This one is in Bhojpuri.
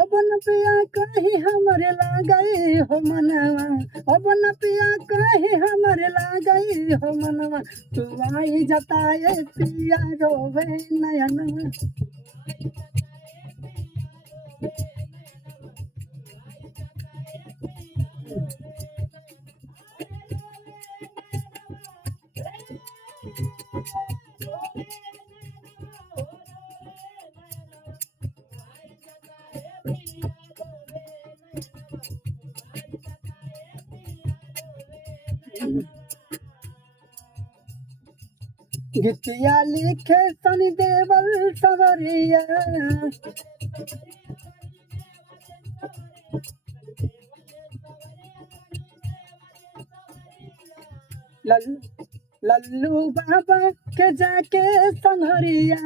अब न पिया कहीं हमरे लागई हो मनवा, अब न पिया कहीं हमरे लागई हो मनवा, तू आई जताए पिया रोवे नयनवा। गीतिया लिखे सनी देवल सवरिया, लल्लू बाबा के जाके संघरिया।